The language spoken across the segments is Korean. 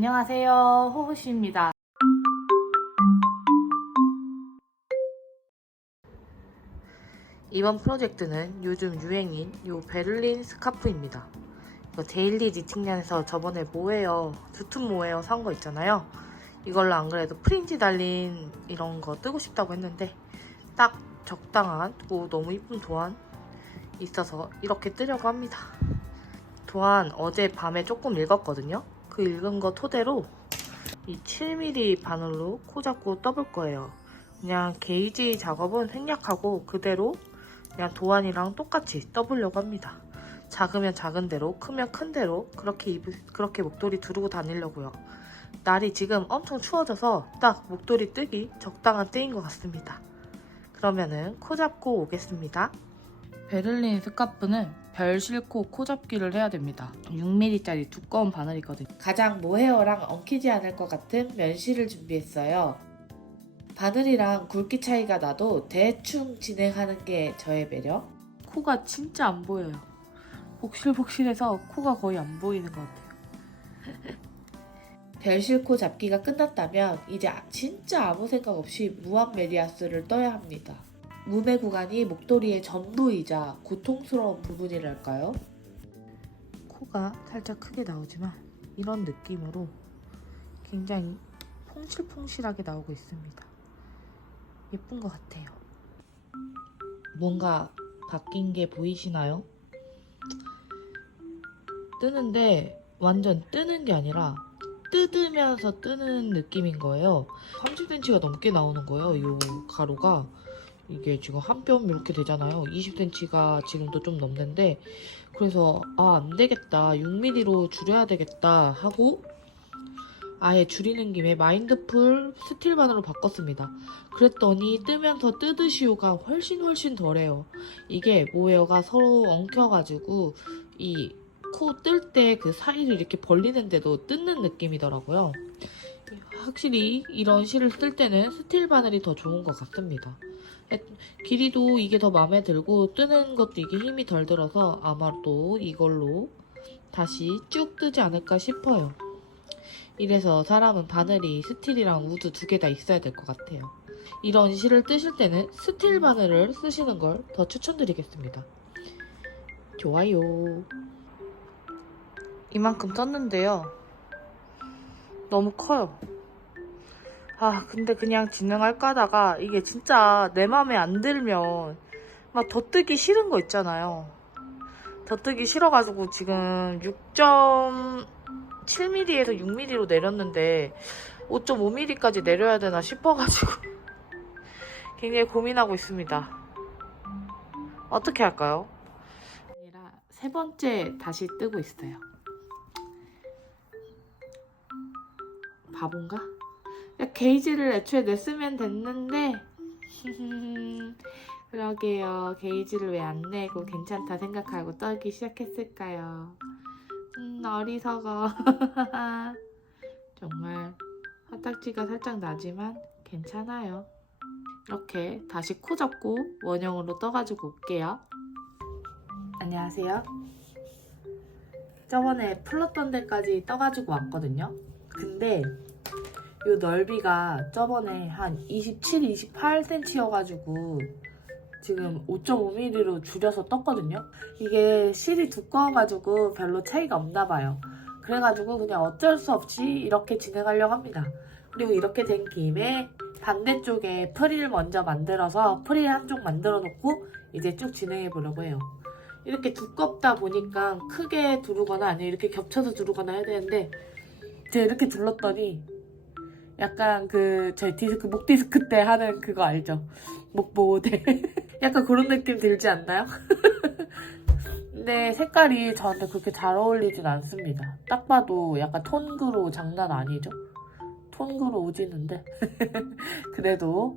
안녕하세요, 호호씨입니다. 이번 프로젝트는 요즘 유행인 요 베를린 스카프입니다. 이거 데일리 니팅란에서 저번에 모헤어, 두툼 모헤어 산 거 있잖아요. 이걸로 안 그래도 프린지 달린 이런 거 뜨고 싶다고 했는데 딱 적당한 너무 이쁜 도안 있어서 이렇게 뜨려고 합니다. 도안 어제 밤에 조금 읽었거든요. 그 읽은 거 토대로 이 7mm 바늘로 코 잡고 떠볼 거예요. 그냥 게이지 작업은 생략하고 그대로 그냥 도안이랑 똑같이 떠보려고 합니다. 작으면 작은 대로, 크면 큰 대로 그렇게 목도리 두르고 다니려고요. 날이 지금 엄청 추워져서 딱 목도리 뜨기 적당한 때인 것 같습니다. 그러면은 코 잡고 오겠습니다. 베를린 스카프는 별 싣고 코 잡기를 해야 됩니다. 6mm짜리 두꺼운 바늘이거든요. 가장 모헤어랑 엉키지 않을 것 같은 면실을 준비했어요. 바늘이랑 굵기 차이가 나도 대충 진행하는 게 저의 매력. 코가 진짜 안 보여요. 복실복실해서 코가 거의 안 보이는 것 같아요. 별 싣고 잡기가 끝났다면 이제 진짜 아무 생각 없이 무한 메리아스를 떠야 합니다. 무매 구간이 목도리의 전부이자 고통스러운 부분이랄까요? 코가 살짝 크게 나오지만 이런 느낌으로 굉장히 퐁실퐁실하게 나오고 있습니다. 예쁜 것 같아요. 뭔가 바뀐 게 보이시나요? 뜨는데 완전 뜨는 게 아니라 뜯으면서 뜨는 느낌인 거예요. 30cm가 넘게 나오는 거예요. 이 가루가. 이게 지금 한 뼘 이렇게 되잖아요. 20cm가 지금도 좀 넘는데 그래서 안 되겠다. 6mm로 줄여야 되겠다 하고 아예 줄이는 김에 마인드풀 스틸바늘로 바꿨습니다. 그랬더니 뜨면서 뜨듯이요가 훨씬 덜해요. 이게 모헤어가 서로 엉켜가지고 이 코 뜰 때 그 사이를 이렇게 벌리는데도 뜯는 느낌이더라고요. 확실히 이런 실을 쓸 때는 스틸 바늘이 더 좋은 것 같습니다. 길이도 이게 더 마음에 들고 뜨는 것도 이게 힘이 덜 들어서 아마도 이걸로 다시 쭉 뜨지 않을까 싶어요. 이래서 사람은 바늘이 스틸이랑 우드 두 개 다 있어야 될 것 같아요. 이런 실을 뜨실 때는 스틸 바늘을 쓰시는 걸 더 추천드리겠습니다. 좋아요. 이만큼 떴는데요. 너무 커요. 근데 그냥 진행할까 하다가 이게 진짜 내 맘에 안 들면 막 더 뜨기 싫은 거 있잖아요. 더 뜨기 싫어가지고 지금 6.7mm에서 6mm로 내렸는데 5.5mm까지 내려야 되나 싶어가지고 굉장히 고민하고 있습니다. 어떻게 할까요? 아니라 세 번째 다시 뜨고 있어요. 바본가? 게이지를 애초에 냈으면 됐는데 그러게요. 게이지를 왜 안 내고 괜찮다 생각하고 떨기 시작했을까요? 어리석어. 정말 화딱지가 살짝 나지만 괜찮아요. 이렇게 다시 코 잡고 원형으로 떠가지고 올게요. 안녕하세요. 저번에 풀렀던 데까지 떠가지고 왔거든요. 근데 이 넓이가 저번에 한 27, 28cm여가지고 지금 5.5mm로 줄여서 떴거든요. 이게 실이 두꺼워가지고 별로 차이가 없나봐요. 그래가지고 그냥 어쩔 수 없이 이렇게 진행하려고 합니다. 그리고 이렇게 된 김에 반대쪽에 프릴 먼저 만들어서 프릴 한쪽 만들어 놓고 이제 쭉 진행해 보려고 해요. 이렇게 두껍다 보니까 크게 두르거나 아니면 이렇게 겹쳐서 두르거나 해야 되는데 제가 이렇게 둘렀더니 약간 저희 디스크, 목 디스크 때 하는 그거 알죠? 목 보호대. 약간 그런 느낌 들지 않나요? 근데 색깔이 저한테 그렇게 잘 어울리진 않습니다. 딱 봐도 약간 톤그로 장난 아니죠? 톤그로 오지는데. 그래도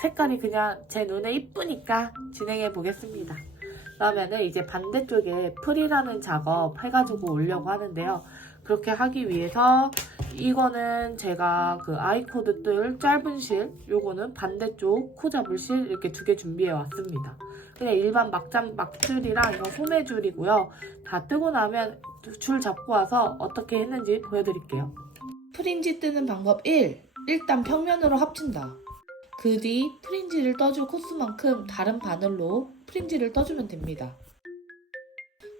색깔이 그냥 제 눈에 이쁘니까 진행해 보겠습니다. 그러면은 이제 반대쪽에 프리라는 작업 해가지고 오려고 하는데요. 그렇게 하기 위해서 이거는 제가 아이코드 뜰 짧은 실, 요거는 반대쪽 코 잡을 실 이렇게 두 개 준비해 왔습니다. 그냥 일반 막줄이랑 이거 소매줄이고요. 다 뜨고 나면 줄 잡고 와서 어떻게 했는지 보여드릴게요. 프린지 뜨는 방법 1. 일단 평면으로 합친다. 그 뒤 프린지를 떠줄 코스만큼 다른 바늘로 프린지를 떠주면 됩니다.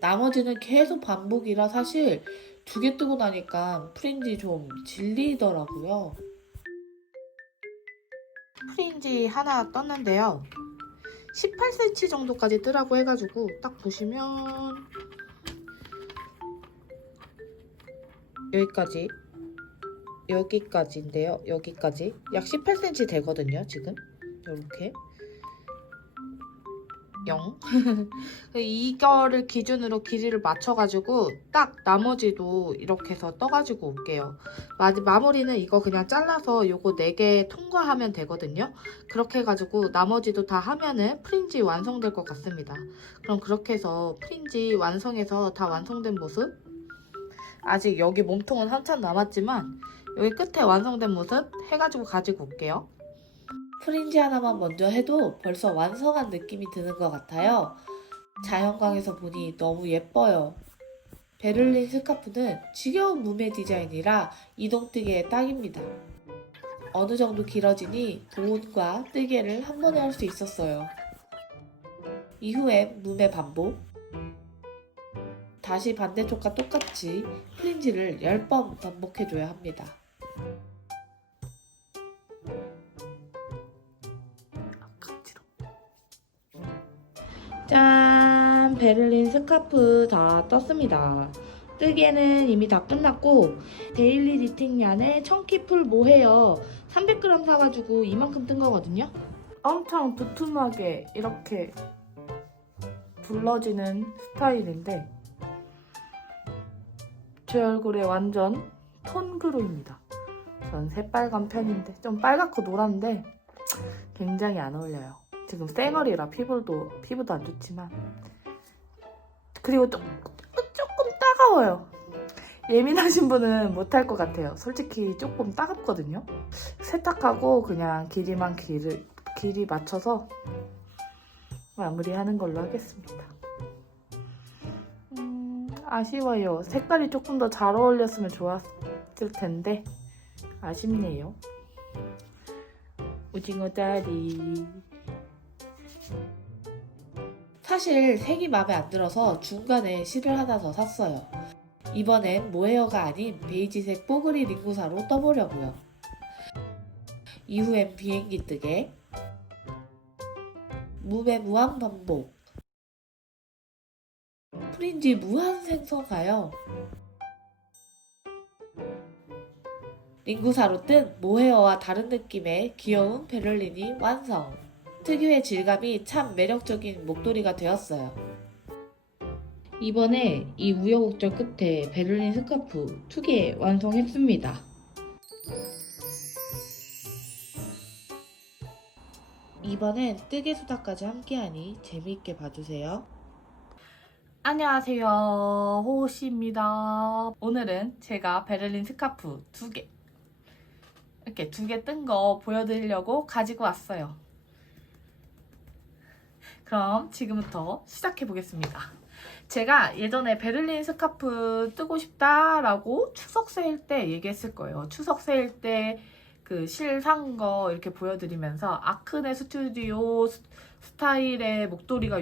나머지는 계속 반복이라 사실 2개 뜨고 나니까 프린지 좀 질리더라고요. 프린지 하나 떴는데요. 18cm 정도까지 뜨라고 해가지고 딱 보시면 여기까지인데요. 여기까지 약 18cm 되거든요. 지금 이렇게 0 이거를 기준으로 길이를 맞춰가지고 딱 나머지도 이렇게 해서 떠가지고 올게요. 마무리는 이거 그냥 잘라서 요거 4개 통과하면 되거든요. 그렇게 해가지고 나머지도 다 하면은 프린지 완성될 것 같습니다. 그럼 그렇게 해서 프린지 완성해서 다 완성된 모습, 아직 여기 몸통은 한참 남았지만 여기 끝에 완성된 모습 해가지고 가지고 올게요. 프린지 하나만 먼저 해도 벌써 완성한 느낌이 드는 것 같아요. 자연광에서 보니 너무 예뻐요. 베를린 스카프는 지겨운 무늬 디자인이라 이동뜨기에 딱입니다. 어느 정도 길어지니 도움과 뜨개를 한 번에 할 수 있었어요. 이후엔 무늬 반복, 다시 반대쪽과 똑같이 프린지를 10번 반복해줘야 합니다. 짠! 베를린 스카프 다 떴습니다. 뜨개는 이미 다 끝났고 데일리 니팅 얀의 청키풀 모헤어 300g 사가지고 이만큼 뜬 거거든요. 엄청 두툼하게 이렇게 둘러지는 스타일인데 제 얼굴에 완전 톤그루입니다. 전 새빨간 편인데 좀 빨갛고 노란데 굉장히 안 어울려요. 지금 쌩얼이라 피부도 안 좋지만, 그리고 조금 따가워요. 예민하신 분은 못할 것 같아요. 솔직히 조금 따갑거든요. 세탁하고 그냥 길이 맞춰서 마무리하는 걸로 하겠습니다. 아쉬워요. 색깔이 조금 더 잘 어울렸으면 좋았을 텐데 아쉽네요. 오징어 다리. 사실 색이 마음에 안 들어서 중간에 실을 하나 더 샀어요. 이번엔 모헤어가 아닌 베이지색 뽀글이 링구사로 떠보려고요. 이후엔 비행기 뜨개, 무배 무한 반복, 프린지 무한 생성가요. 링구사로 뜬 모헤어와 다른 느낌의 귀여운 베를린이 완성! 특유의 질감이 참 매력적인 목도리가 되었어요. 이번에 이 우여곡절 끝에 베를린 스카프 2개 완성했습니다. 이번엔 뜨개 수다까지 함께하니 재미있게 봐주세요. 안녕하세요, 호시입니다. 오늘은 제가 베를린 스카프 2개 이렇게 2개 뜬 거 보여드리려고 가지고 왔어요. 그럼 지금부터 시작해 보겠습니다. 제가 예전에 베를린 스카프 뜨고 싶다라고 추석 세일 때 얘기했을 거예요. 추석 세일 때 그 실 산 거 이렇게 보여드리면서 아크네 스튜디오 스타일의 목도리가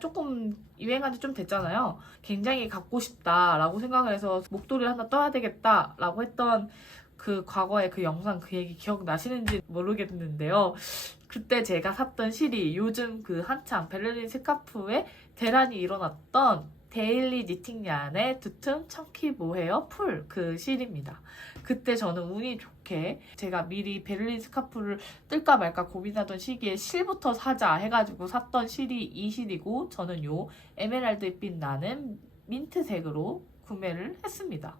조금 유행한 지 좀 됐잖아요. 굉장히 갖고 싶다라고 생각을 해서 목도리를 하나 떠야 되겠다라고 했던 그 과거의 그 영상, 그 얘기 기억나시는지 모르겠는데요. 그때 제가 샀던 실이 요즘 그 한참 베를린 스카프에 대란이 일어났던 데일리 니팅 얀의 두툼 청키 모헤어 풀 그 실입니다. 그때 저는 운이 좋게 제가 미리 베를린 스카프를 뜰까 말까 고민하던 시기에 실부터 사자 해가지고 샀던 실이 이 실이고, 저는 요 에메랄드빛 나는 민트색으로 구매를 했습니다.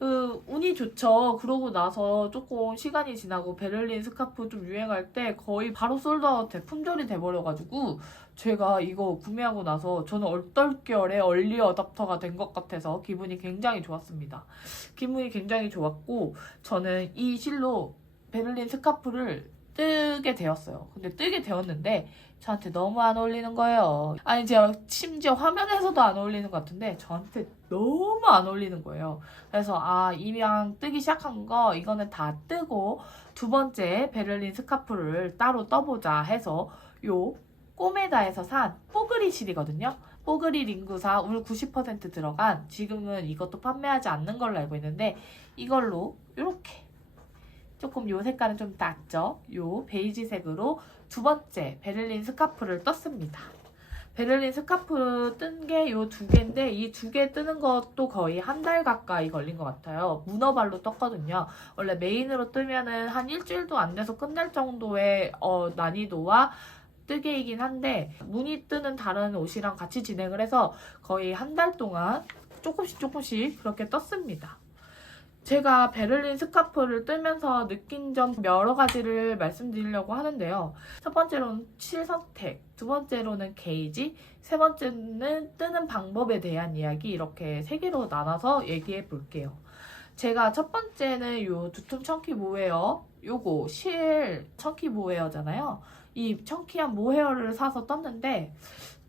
운이 좋죠. 그러고 나서 조금 시간이 지나고 베를린 스카프 좀 유행할 때 거의 바로 솔드아웃 품절이 돼버려가지고 제가 이거 구매하고 나서 저는 얼떨결에 얼리 어답터가 된 것 같아서 기분이 굉장히 좋았습니다. 기분이 굉장히 좋았고, 저는 이 실로 베를린 스카프를 뜨게 되었어요. 근데 뜨게 되었는데 저한테 너무 안 어울리는 거예요. 아니 제가 심지어 화면에서도 안 어울리는 것 같은데 저한테 너무 안 어울리는 거예요. 그래서 이왕 뜨기 시작한 거 이거는 다 뜨고 두 번째 베를린 스카프를 따로 떠보자 해서 요 꼬메다에서 산 뽀글이 실이거든요. 뽀글이 링구사 울 90% 들어간, 지금은 이것도 판매하지 않는 걸로 알고 있는데 이걸로 이렇게 조금 요 색깔은 좀 낫죠. 요 베이지색으로 두 번째 베를린 스카프를 떴습니다. 베를린 스카프 뜬 게 요 두 개인데 이 두 개 뜨는 것도 거의 한 달 가까이 걸린 것 같아요. 문어발로 떴거든요. 원래 메인으로 뜨면은 한 일주일도 안 돼서 끝날 정도의 난이도와 뜨개이긴 한데 무늬 뜨는 다른 옷이랑 같이 진행을 해서 거의 한 달 동안 조금씩 그렇게 떴습니다. 제가 베를린 스카프를 뜨면서 느낀 점 여러 가지를 말씀드리려고 하는데요. 첫 번째로는 실 선택, 두 번째로는 게이지, 세 번째는 뜨는 방법에 대한 이야기, 이렇게 세 개로 나눠서 얘기해 볼게요. 제가 첫 번째는 요 두툼 청키 모헤어, 요거 실 청키 모헤어잖아요. 이 청키한 모헤어를 사서 떴는데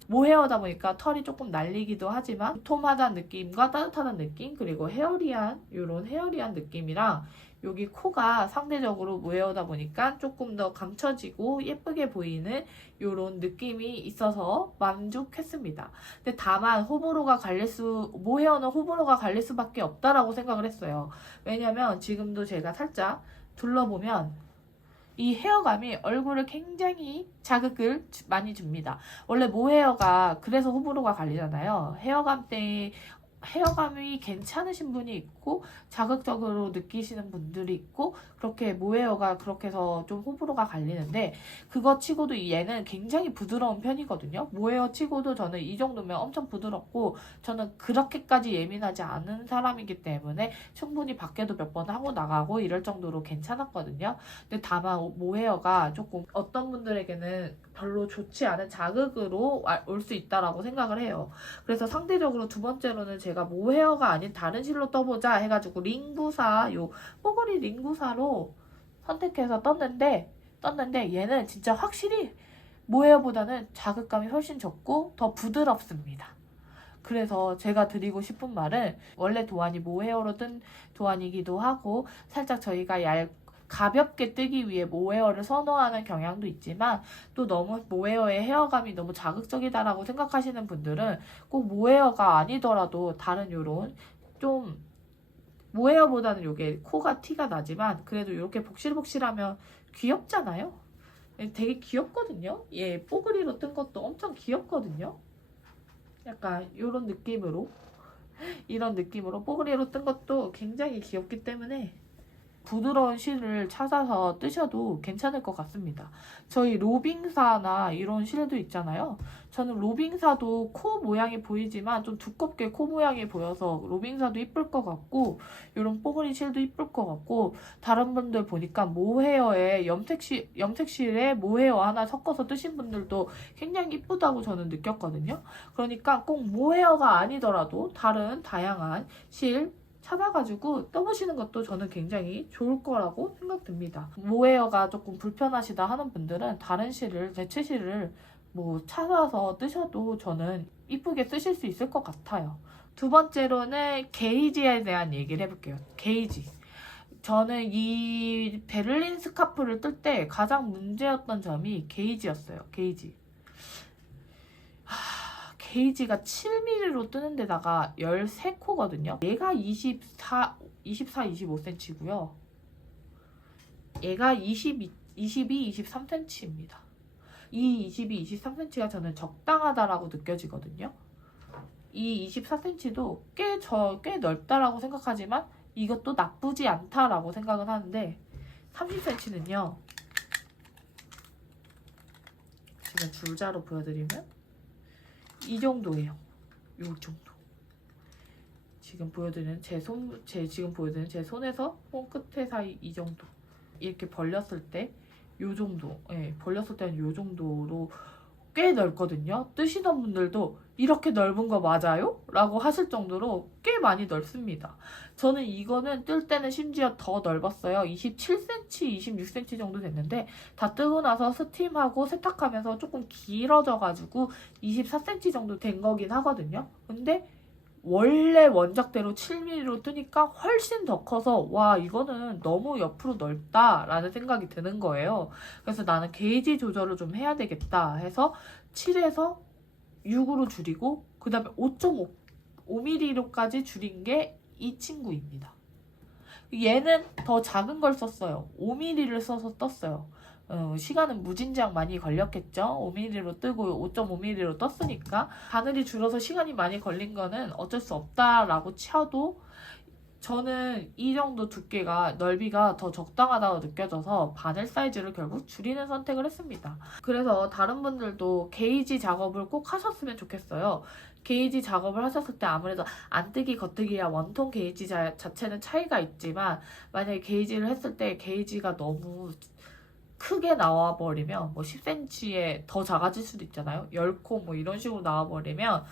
모헤어다 보니까 털이 조금 날리기도 하지만 톰하다는 느낌과 따뜻하다는 느낌, 그리고 요런 헤어리한 느낌이랑 여기 코가 상대적으로 모헤어다 보니까 조금 더 감춰지고 예쁘게 보이는 요런 느낌이 있어서 만족했습니다. 근데 다만 모헤어는 호불호가 갈릴 수밖에 없다라고 생각을 했어요. 왜냐면 지금도 제가 살짝 둘러보면 이 헤어감이 얼굴을 굉장히 자극을 많이 줍니다. 원래 모헤어가 그래서 호불호가 갈리잖아요. 헤어감이 괜찮으신 분이 있고 자극적으로 느끼시는 분들이 있고, 그렇게 모헤어가 그렇게 해서 좀 호불호가 갈리는데 그거 치고도 얘는 굉장히 부드러운 편이거든요. 모헤어 치고도 저는 이 정도면 엄청 부드럽고, 저는 그렇게까지 예민하지 않은 사람이기 때문에 충분히 밖에도 몇 번 하고 나가고 이럴 정도로 괜찮았거든요. 근데 다만 모헤어가 조금 어떤 분들에게는 별로 좋지 않은 자극으로 올 수 있다라고 생각을 해요. 그래서 상대적으로 두 번째로는 제가 모헤어가 아닌 다른 실로 떠보자 해가지고 요 뽀글이 링구사로 선택해서 떴는데 얘는 진짜 확실히 모헤어보다는 자극감이 훨씬 적고 더 부드럽습니다. 그래서 제가 드리고 싶은 말은, 원래 도안이 모헤어로 뜬 도안이기도 하고 살짝 저희가 가볍게 뜨기 위해 모헤어를 선호하는 경향도 있지만, 또 너무 모헤어의 헤어감이 너무 자극적이다라고 생각하시는 분들은 꼭 모헤어가 아니더라도 다른 요런 좀, 모헤어보다는 요게 코가 티가 나지만 그래도 이렇게 복실복실하면 귀엽잖아요. 되게 귀엽거든요. 뽀글이로 뜬 것도 엄청 귀엽거든요. 약간 이런 느낌으로, 이런 느낌으로 뽀글이로 뜬 것도 굉장히 귀엽기 때문에 부드러운 실을 찾아서 뜨셔도 괜찮을 것 같습니다. 저희 로빙사나 이런 실도 있잖아요. 저는 로빙사도 코 모양이 보이지만 좀 두껍게 코 모양이 보여서 로빙사도 이쁠 것 같고, 이런 뽀글이 실도 이쁠 것 같고, 다른 분들 보니까 모헤어에 염색실에 모헤어 하나 섞어서 뜨신 분들도 굉장히 이쁘다고 저는 느꼈거든요. 그러니까 꼭 모헤어가 아니더라도 다른 다양한 실 찾아가지고 떠보시는 것도 저는 굉장히 좋을 거라고 생각됩니다. 모헤어가 조금 불편하시다 하는 분들은 다른 실을, 대체 실을 찾아서 뜨셔도 저는 이쁘게 쓰실 수 있을 것 같아요. 두 번째로는 게이지에 대한 얘기를 해볼게요. 게이지. 저는 이 베를린 스카프를 뜰 때 가장 문제였던 점이 게이지였어요. 게이지. 게이지가 7mm로 뜨는 데다가 13코거든요. 얘가 25cm고요. 얘가 23cm입니다. 이 23cm가 저는 적당하다라고 느껴지거든요. 이 24cm도 꽤 넓다라고 생각하지만 이것도 나쁘지 않다라고 생각은 하는데, 30cm는요. 제가 줄자로 보여드리면 이 정도예요. 요 정도. 지금 보여드리는 제 손에서 손끝에 사이 이 정도. 이렇게 벌렸을 때 요 정도. 벌렸을 때는 요 정도로 꽤 넓거든요. 뜨시던 분들도 이렇게 넓은 거 맞아요? 라고 하실 정도로 꽤 많이 넓습니다. 저는 이거는 뜰 때는 심지어 더 넓었어요. 27cm, 26cm 정도 됐는데 다 뜨고 나서 스팀하고 세탁하면서 조금 길어져가지고 24cm 정도 된 거긴 하거든요. 근데 원래 원작대로 7mm로 뜨니까 훨씬 더 커서 와 이거는 너무 옆으로 넓다라는 생각이 드는 거예요. 그래서 나는 게이지 조절을 좀 해야 되겠다 해서 7에서 6으로 줄이고 그 다음에 5.5mm로까지 줄인 게 이 친구입니다. 얘는 더 작은 걸 썼어요. 5mm를 써서 떴어요. 시간은 무진장 많이 걸렸겠죠. 5mm로 뜨고 5.5mm로 떴으니까 바늘이 줄어서 시간이 많이 걸린 거는 어쩔 수 없다라고 쳐도 저는 이 정도 두께가 넓이가 더 적당하다고 느껴져서 바늘 사이즈를 결국 줄이는 선택을 했습니다. 그래서 다른 분들도 게이지 작업을 꼭 하셨으면 좋겠어요. 게이지 작업을 하셨을 때 아무래도 안뜨기 겉뜨기야 원통 게이지 자체는 차이가 있지만 만약에 게이지를 했을 때 게이지가 너무 크게 나와버리면 뭐 10cm에 더 작아질 수도 있잖아요. 10코 뭐 이런 식으로 나와버리면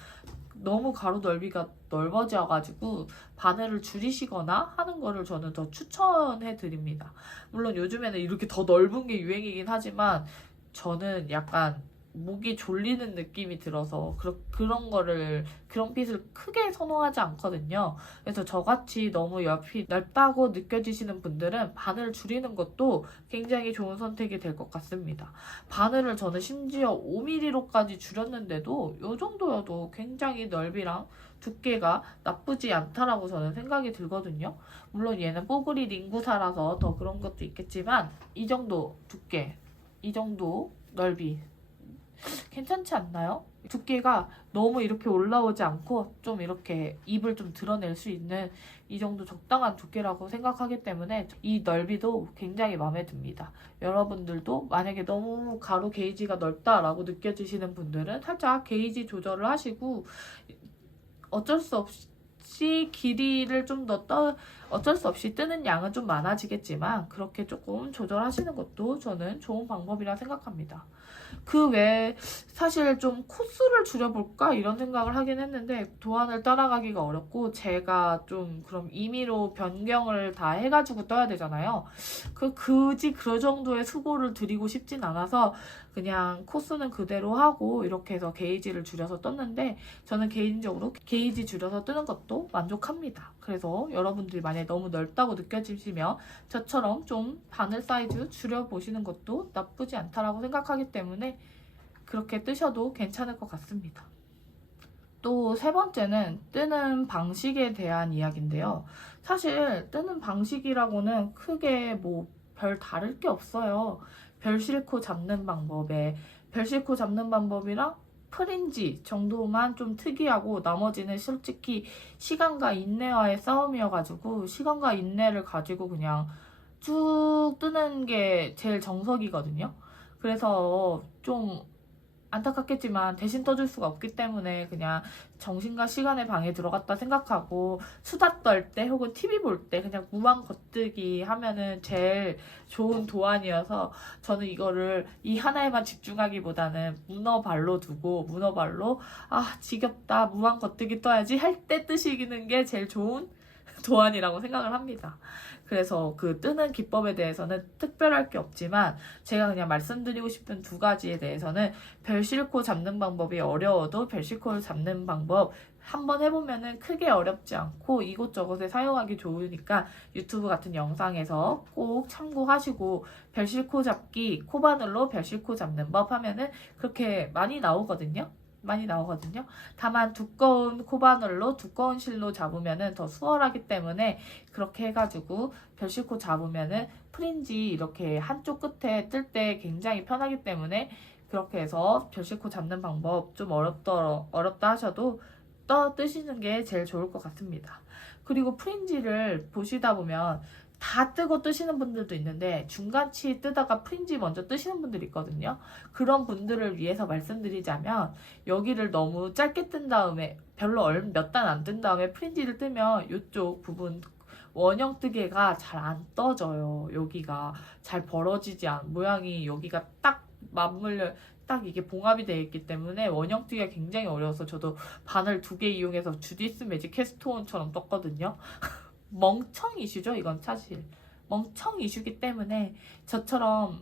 너무 가로 넓이가 넓어져가지고 바늘을 줄이시거나 하는 거를 저는 더 추천해 드립니다. 물론 요즘에는 이렇게 더 넓은 게 유행이긴 하지만 저는 약간 목이 졸리는 느낌이 들어서 그런 핏을 크게 선호하지 않거든요. 그래서 저같이 너무 옆이 넓다고 느껴지시는 분들은 바늘을 줄이는 것도 굉장히 좋은 선택이 될 것 같습니다. 바늘을 저는 심지어 5mm로까지 줄였는데도 이 정도여도 굉장히 넓이랑 두께가 나쁘지 않다라고 저는 생각이 들거든요. 물론 얘는 뽀글이 링구사라서 더 그런 것도 있겠지만 이 정도 두께, 이 정도 넓이 괜찮지 않나요? 두께가 너무 이렇게 올라오지 않고 좀 이렇게 입을 좀 드러낼 수 있는 이 정도 적당한 두께라고 생각하기 때문에 이 넓이도 굉장히 마음에 듭니다. 여러분들도 만약에 너무 가로 게이지가 넓다라고 느껴지시는 분들은 살짝 게이지 조절을 하시고 어쩔 수 없이 길이를 좀 더 어쩔 수 없이 뜨는 양은 좀 많아지겠지만 그렇게 조금 조절하시는 것도 저는 좋은 방법이라 생각합니다. 그 외에 사실 좀 코스를 줄여볼까 이런 생각을 하긴 했는데 도안을 따라가기가 어렵고 제가 좀 그럼 임의로 변경을 다 해가지고 떠야 되잖아요. 굳이 그 정도의 수고를 드리고 싶진 않아서 그냥 코스는 그대로 하고 이렇게 해서 게이지를 줄여서 떴는데 저는 개인적으로 게이지 줄여서 뜨는 것도 만족합니다. 그래서 여러분들이 만약에 너무 넓다고 느껴지시면 저처럼 좀 바늘 사이즈 줄여보시는 것도 나쁘지 않다라고 생각하기 때문에 그렇게 뜨셔도 괜찮을 것 같습니다. 또 세 번째는 뜨는 방식에 대한 이야기인데요. 사실 뜨는 방식이라고는 크게 뭐 별 다를 게 없어요. 별 싣고 잡는 방법이랑 프린지 정도만 좀 특이하고 나머지는 솔직히 시간과 인내와의 싸움이어가지고 시간과 인내를 가지고 그냥 쭉 뜨는 게 제일 정석이거든요. 그래서 좀 안타깝겠지만 대신 떠줄 수가 없기 때문에 그냥 정신과 시간의 방에 들어갔다 생각하고 수다 떨 때 혹은 TV 볼 때 그냥 무한 겉뜨기 하면은 제일 좋은 도안이어서 저는 이거를 이 하나에만 집중하기보다는 문어발로 두고 문어발로 지겹다 무한 겉뜨기 떠야지 할 때 뜨시는 게 제일 좋은 도안이라고 생각을 합니다. 그래서 그 뜨는 기법에 대해서는 특별할 게 없지만 제가 그냥 말씀드리고 싶은 두 가지에 대해서는 별 싣고 잡는 방법이 어려워도 별 싣고 잡는 방법 한번 해보면은 크게 어렵지 않고 이곳저곳에 사용하기 좋으니까 유튜브 같은 영상에서 꼭 참고하시고 별 싣고 잡기 코바늘로 별 싣고 잡는 법 하면은 그렇게 많이 나오거든요. 다만 두꺼운 코바늘로 두꺼운 실로 잡으면은 더 수월하기 때문에 그렇게 해가지고 별 싣고 잡으면은 프린지 이렇게 한쪽 끝에 뜰 때 굉장히 편하기 때문에 그렇게 해서 별 싣고 잡는 방법 좀 어렵다 하셔도 뜨시는 게 제일 좋을 것 같습니다. 그리고 프린지를 보시다 보면 다 뜨고 뜨시는 분들도 있는데 중간치 뜨다가 프린지 먼저 뜨시는 분들이 있거든요. 그런 분들을 위해서 말씀드리자면 여기를 너무 짧게 뜬 다음에 별로 몇 단 안 뜬 다음에 프린지를 뜨면 이쪽 부분 원형 뜨개가 잘 안 떠져요. 여기가 잘 벌어지지 모양이 여기가 딱 맞물려 딱 이게 봉합이 되어 있기 때문에 원형 뜨기가 굉장히 어려워서 저도 바늘 2개 이용해서 주디스 매직 캐스트온처럼 떴거든요. 멍청 이슈죠, 이건 사실. 멍청 이슈기 때문에 저처럼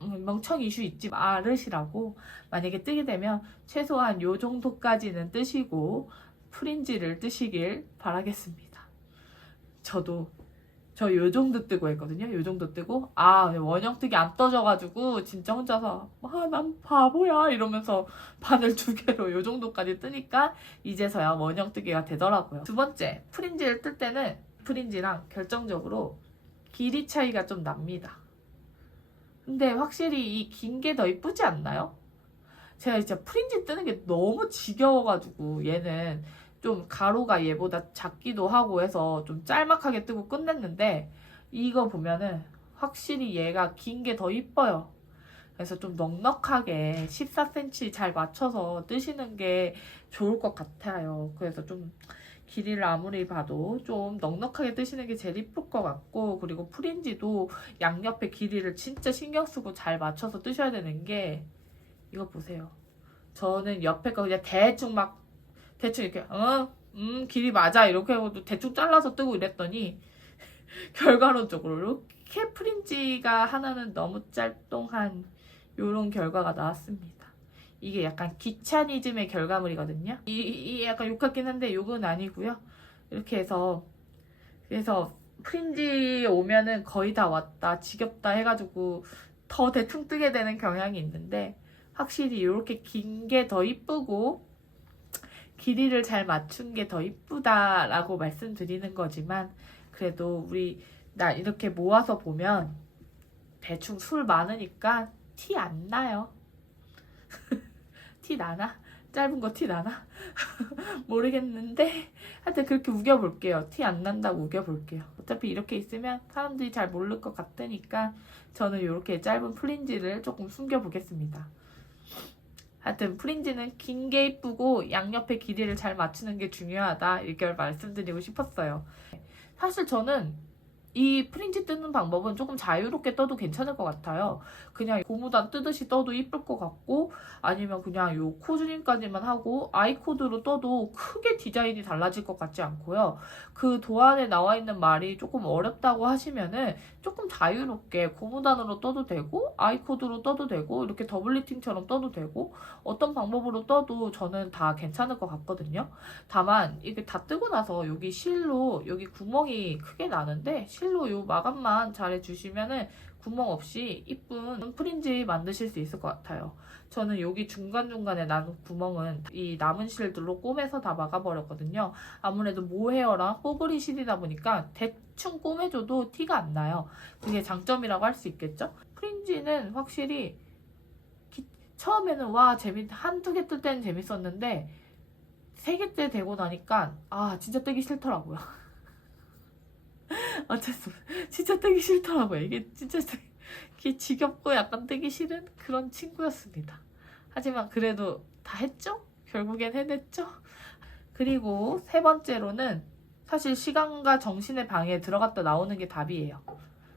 멍청 이슈 있지 말으시라고, 만약에 뜨게 되면 최소한 요 정도까지는 뜨시고 프린지를 뜨시길 바라겠습니다. 저 요 정도 뜨고 했거든요. 요 정도 뜨고 원형 뜨기 안 떠져가지고 진짜 혼자서 난 바보야 이러면서 바늘 2개로 요 정도까지 뜨니까 이제서야 원형 뜨기가 되더라고요. 두 번째, 프린지를 뜰 때는 프린지랑 결정적으로 길이 차이가 좀 납니다. 근데 확실히 이 긴 게 더 이쁘지 않나요? 제가 진짜 프린지 뜨는 게 너무 지겨워가지고 얘는 좀 가로가 얘보다 작기도 하고 해서 좀 짤막하게 뜨고 끝냈는데, 이거 보면은 확실히 얘가 긴 게 더 이뻐요. 그래서 좀 넉넉하게 14cm 잘 맞춰서 뜨시는 게 좋을 것 같아요. 그래서 좀 길이를 아무리 봐도 좀 넉넉하게 뜨시는 게 제일 이쁠 것 같고, 그리고 프린지도 양옆에 길이를 진짜 신경 쓰고 잘 맞춰서 뜨셔야 되는 게, 이거 보세요. 저는 옆에 거 그냥 대충 이렇게 길이 맞아 이렇게 하고 대충 잘라서 뜨고 이랬더니 결과론적으로 이렇게 프린지가 하나는 너무 짤똥한 요런 결과가 나왔습니다. 이게 약간 귀차니즘의 결과물이거든요. 이 약간 욕 같긴 한데 욕은 아니고요. 이렇게 해서 그래서 프린지 오면은 거의 다 왔다 지겹다 해가지고 더 대충 뜨게 되는 경향이 있는데, 확실히 이렇게 긴 게 더 이쁘고 길이를 잘 맞춘 게 더 이쁘다라고 말씀드리는 거지만, 그래도 나 이렇게 모아서 보면 대충 술 많으니까 티 안 나요. 티 나나? 짧은 거 티 나나? 모르겠는데 하여튼 그렇게 우겨볼게요. 티 안 난다고 우겨볼게요. 어차피 이렇게 있으면 사람들이 잘 모를 것 같으니까 저는 이렇게 짧은 프린지를 조금 숨겨보겠습니다. 하여튼 프린지는 긴 게 이쁘고 양옆의 길이를 잘 맞추는 게 중요하다, 이렇게 말씀드리고 싶었어요. 사실 저는 이 프린지 뜨는 방법은 조금 자유롭게 떠도 괜찮을 것 같아요. 그냥 고무단 뜨듯이 떠도 이쁠 것 같고, 아니면 그냥 요 코주님까지만 하고 아이코드로 떠도 크게 디자인이 달라질 것 같지 않고요. 그 도안에 나와 있는 말이 조금 어렵다고 하시면은 조금 자유롭게 고무단으로 떠도 되고 아이코드로 떠도 되고 이렇게 더블리팅처럼 떠도 되고, 어떤 방법으로 떠도 저는 다 괜찮을 것 같거든요. 다만 이게 다 뜨고 나서 여기 실로 여기 구멍이 크게 나는데, 실로 요 마감만 잘 해주시면은 구멍 없이 이쁜 프린지 만드실 수 있을 것 같아요. 저는 여기 중간중간에 난 구멍은 이 남은 실들로 꿰매서 다 막아버렸거든요. 아무래도 모헤어랑 뽀글이 실이다 보니까 대충 꿰매줘도 티가 안 나요. 그게 장점이라고 할 수 있겠죠? 프린지는 확실히 처음에는 한두 개 뜰 때는 재밌었는데 3개째 되고 나니까 진짜 뜨기 싫더라고요. 어쨌든 진짜 뜨기 싫더라고요. 이게 진짜 이게 지겹고 약간 뜨기 싫은 그런 친구였습니다. 하지만 그래도 다 했죠? 결국엔 해냈죠? 그리고 세 번째로는 사실 시간과 정신의 방해에 들어갔다 나오는 게 답이에요.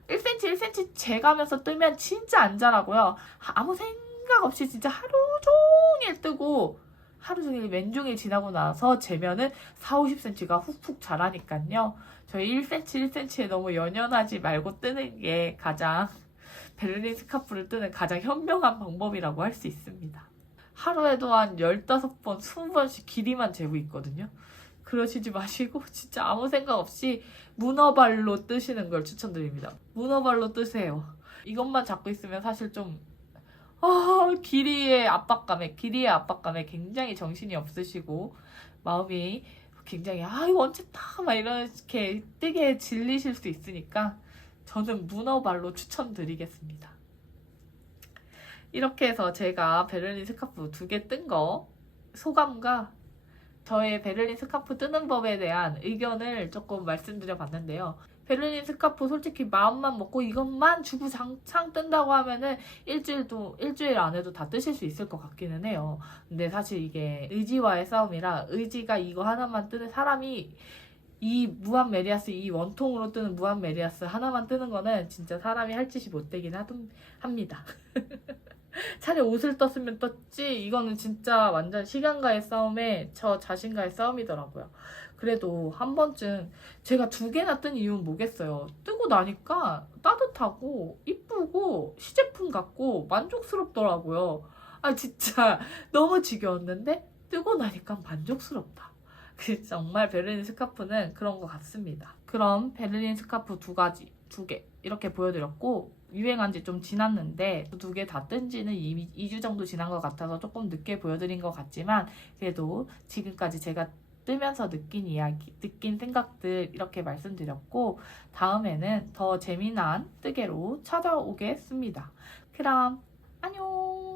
1cm 1cm 재가면서 뜨면 진짜 안 자라고요. 아무 생각 없이 진짜 하루 종일 뜨고 하루 종일 왼종일 지나고 나서 재면은 4, 50cm가 훅훅 자라니까요. 저희 1cm 1cm에 너무 연연하지 말고 뜨는 게 가장 베를린 스카프를 뜨는 가장 현명한 방법이라고 할 수 있습니다. 하루에도 한 15번, 20번씩 길이만 재고 있거든요. 그러시지 마시고 진짜 아무 생각 없이 문어발로 뜨시는 걸 추천드립니다. 문어발로 뜨세요. 이것만 잡고 있으면 사실 좀 길이의 압박감에 굉장히 정신이 없으시고 마음이 굉장히 이거 언제 타? 막 이렇게 뜨게 질리실 수 있으니까 저는 문어발로 추천드리겠습니다. 이렇게 해서 제가 베를린 스카프 2개 뜬 거 소감과 저의 베를린 스카프 뜨는 법에 대한 의견을 조금 말씀드려 봤는데요. 베를린 스카프 솔직히 마음만 먹고 이것만 주구 장창 뜬다고 하면은 일주일 안에도 다 뜨실 수 있을 것 같기는 해요. 근데 사실 이게 의지와의 싸움이라, 의지가 이거 하나만 뜨는 사람이 이 무한 메리아스, 이 원통으로 뜨는 무한 메리아스 하나만 뜨는 거는 진짜 사람이 할 짓이 못 되긴 합니다. 차라리 옷을 떴으면 떴지. 이거는 진짜 완전 시간과의 싸움에 저 자신과의 싸움이더라고요. 그래도 한 번쯤 제가 2개나 뜬 이유는 뭐겠어요. 뜨고 나니까 따뜻하고 이쁘고 시제품 같고 만족스럽더라고요. 아 진짜 너무 지겨웠는데 뜨고 나니까 만족스럽다. 정말 베를린 스카프는 그런 것 같습니다. 그럼 베를린 스카프 2개 이렇게 보여드렸고 유행한 지 좀 지났는데 2개 다 뜬 지는 2주 정도 지난 것 같아서 조금 늦게 보여드린 것 같지만 그래도 지금까지 제가 뜨면서 느낀 이야기, 느낀 생각들 이렇게 말씀드렸고 다음에는 더 재미난 뜨개로 찾아오겠습니다. 그럼 안녕!